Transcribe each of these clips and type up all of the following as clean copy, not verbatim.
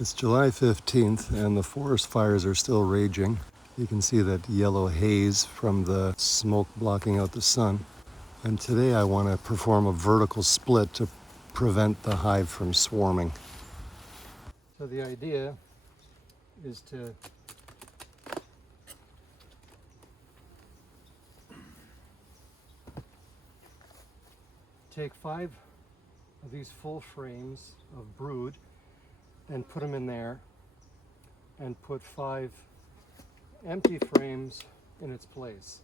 It's July 15th and the forest fires are still raging. You can see that yellow haze from the smoke blocking out the sun. And today I want to perform a vertical split to prevent the hive from swarming. So the idea is to take 5 of these full frames of brood and put them in there, and put 5 empty frames in its place.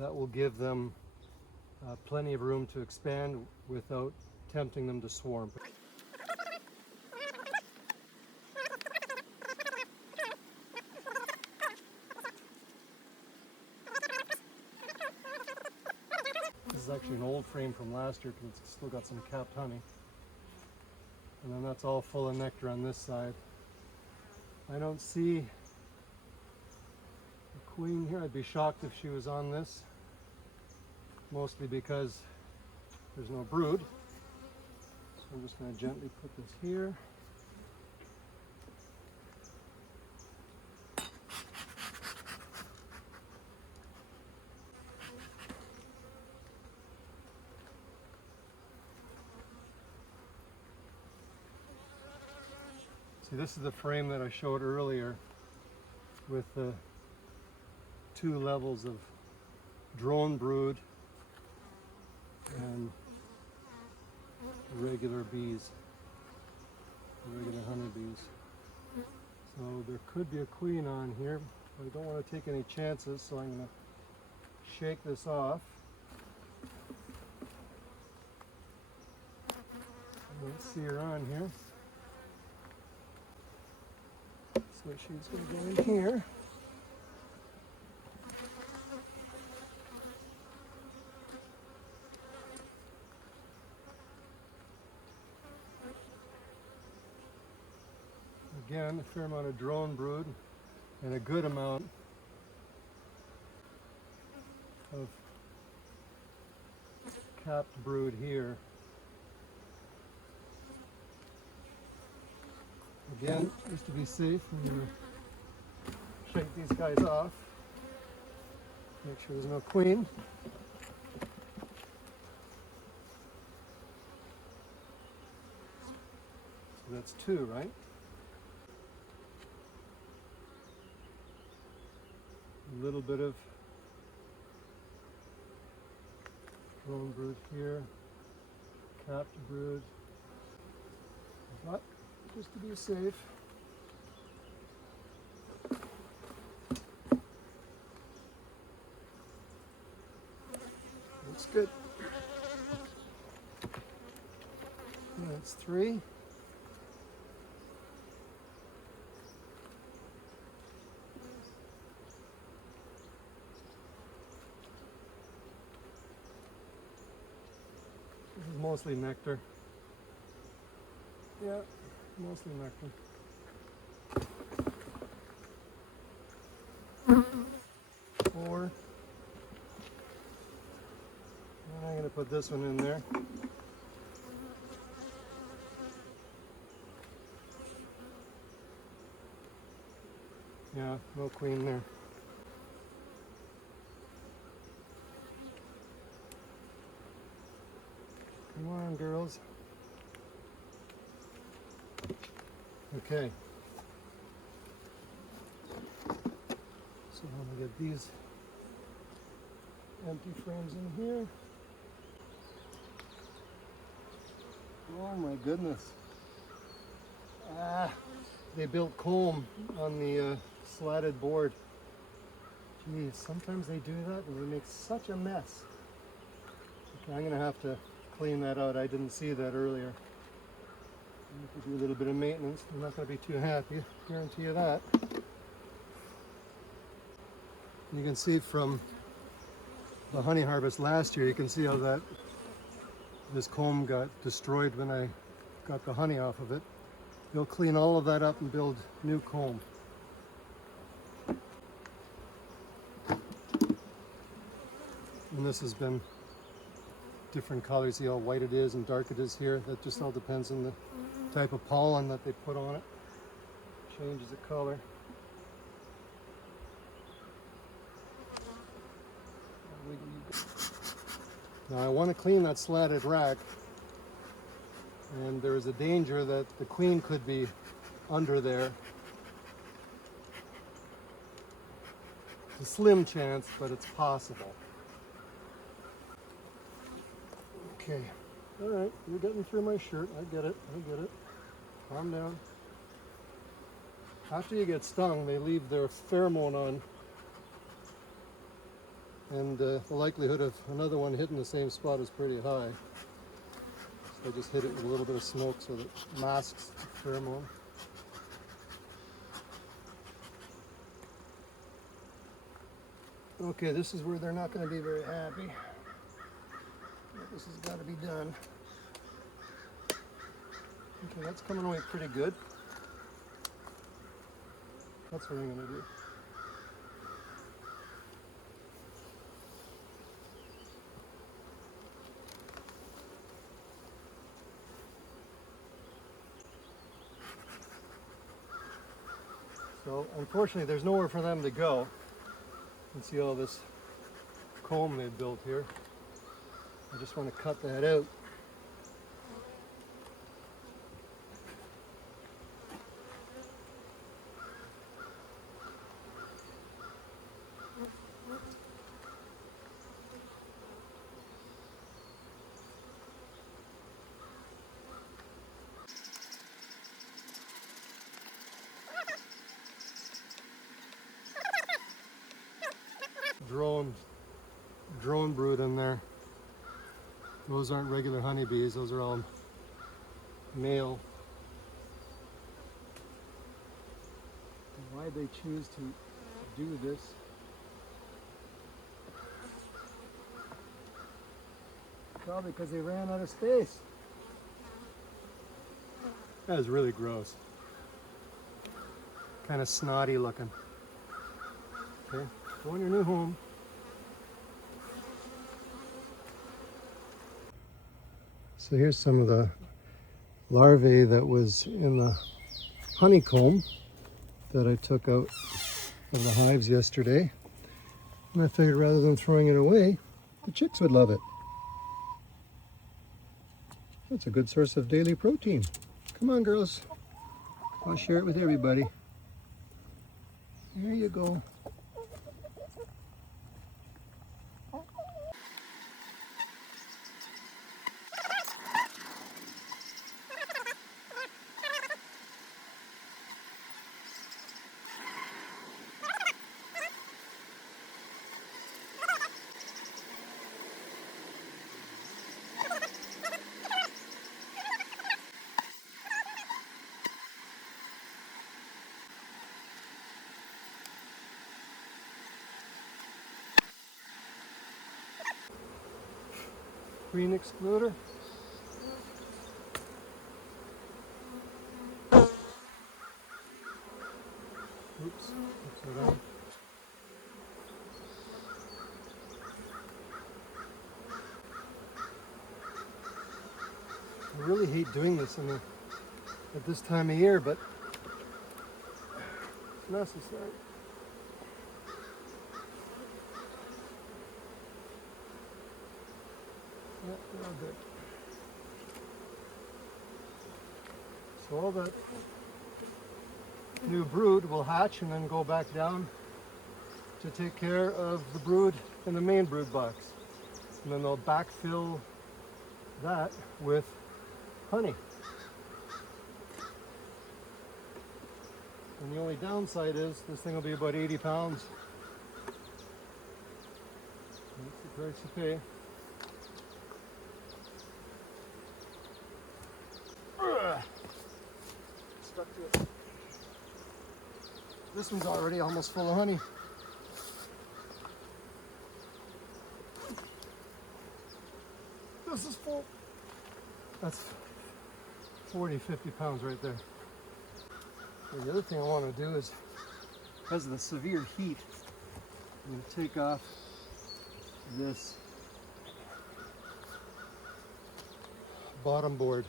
That will give them plenty of room to expand without tempting them to swarm. This is actually an old frame from last year because it's still got some capped honey. And then that's all full of nectar on this side. I don't see a queen here. I'd be shocked if she was on this, mostly because there's no brood. So I'm just going to gently put this here. See, this is the frame that I showed earlier with the 2 levels of drone brood and regular bees, regular honeybees. So there could be a queen on here. I don't want to take any chances, so I'm going to shake this off. Let's see her on here. So she's going to go in here. Again, a fair amount of drone brood and a good amount of capped brood here. Again, just to be safe, I'm going to shake these guys off. Make sure there's no queen. So that's 2, right? A little bit of drone brood here, capped brood, but just to be safe, looks good. That's 3. This is mostly nectar. Yeah, mostly nectar. 4. And I'm going to put this one in there. Yeah, no queen there. Come on, girls. Okay. So I'm going to get these empty frames in here. Oh my goodness. They built comb on the slatted board. Geez, sometimes they do that and they make such a mess. Okay, I'm going to have to clean that out. I didn't see that earlier. I have to do a little bit of maintenance. I'm not going to be too happy, guarantee you that. You can see from the honey harvest last year, you can see how this comb got destroyed when I got the honey off of it. They'll clean all of that up and build new comb. And this has been different colors. See how white it is and dark it is here? That just all depends on the type of pollen that they put on it. changes the color. Now I want to clean that slatted rack, and there's a danger that the queen could be under there. It's a slim chance, but it's possible. Okay, all right, you're getting through my shirt. I get it, I get it. Calm down. After you get stung, they leave their pheromone on, and the likelihood of another one hitting the same spot is pretty high. So I just hit it with a little bit of smoke so that it masks the pheromone. Okay, this is where they're not going to be very happy. But this has got to be done. Okay, that's coming away pretty good. That's what I'm going to do. So unfortunately there's nowhere for them to go. You can see all this comb they built here. I just want to cut that out. Drone brood in there. Those aren't regular honeybees, those are all male. Why they choose to do this? Probably because they ran out of space. That is really gross. Kind of snotty looking. Okay, go in your new home. So here's some of the larvae that was in the honeycomb that I took out of the hives yesterday. And I figured rather than throwing it away, the chicks would love it. That's a good source of daily protein. Come on, girls. I'll share it with everybody. There you go. Queen excluder. Oops, upside down. I really hate doing this at this time of year, but it's necessary. Yeah, they're all good. So all that new brood will hatch and then go back down to take care of the brood in the main brood box. And then they'll backfill that with honey. And the only downside is this thing will be about 80 pounds. That's the price you pay. Stuck to it. This one's already almost full of honey. This is full. That's 40, 50 pounds right there. And the other thing I want to do is, because of the severe heat, I'm going to take off this bottom board.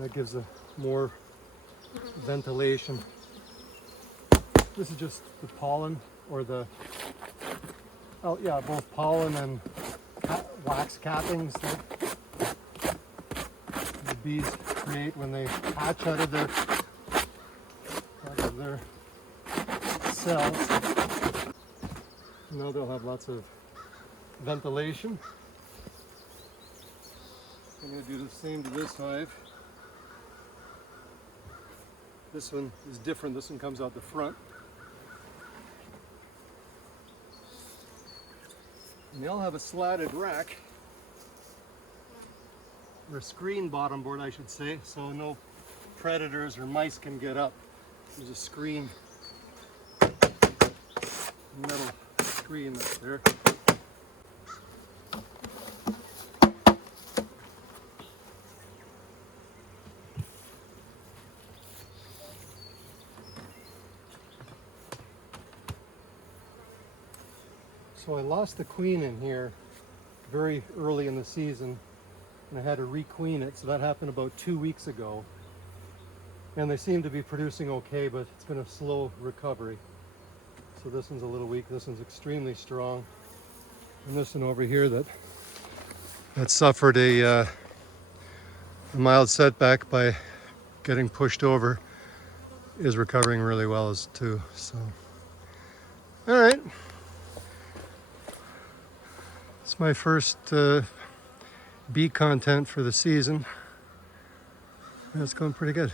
That gives a more ventilation. This is just the pollen, or the, oh yeah, both pollen and wax cappings that the bees create when they hatch out of their cells. Now they'll have lots of ventilation. I'm going to do the same to this hive. This one is different. This one comes out the front. And they all have a slatted rack, or a screen bottom board, I should say, so no predators or mice can get up. There's a screen, metal screen that's there. So I lost the queen in here very early in the season, and I had to requeen it, so that happened about 2 weeks ago. And they seem to be producing okay, but it's been a slow recovery. So this one's a little weak, this one's extremely strong. And this one over here that suffered a mild setback by getting pushed over is recovering really well as too. So, all right. It's my first bee content for the season. And it's going pretty good.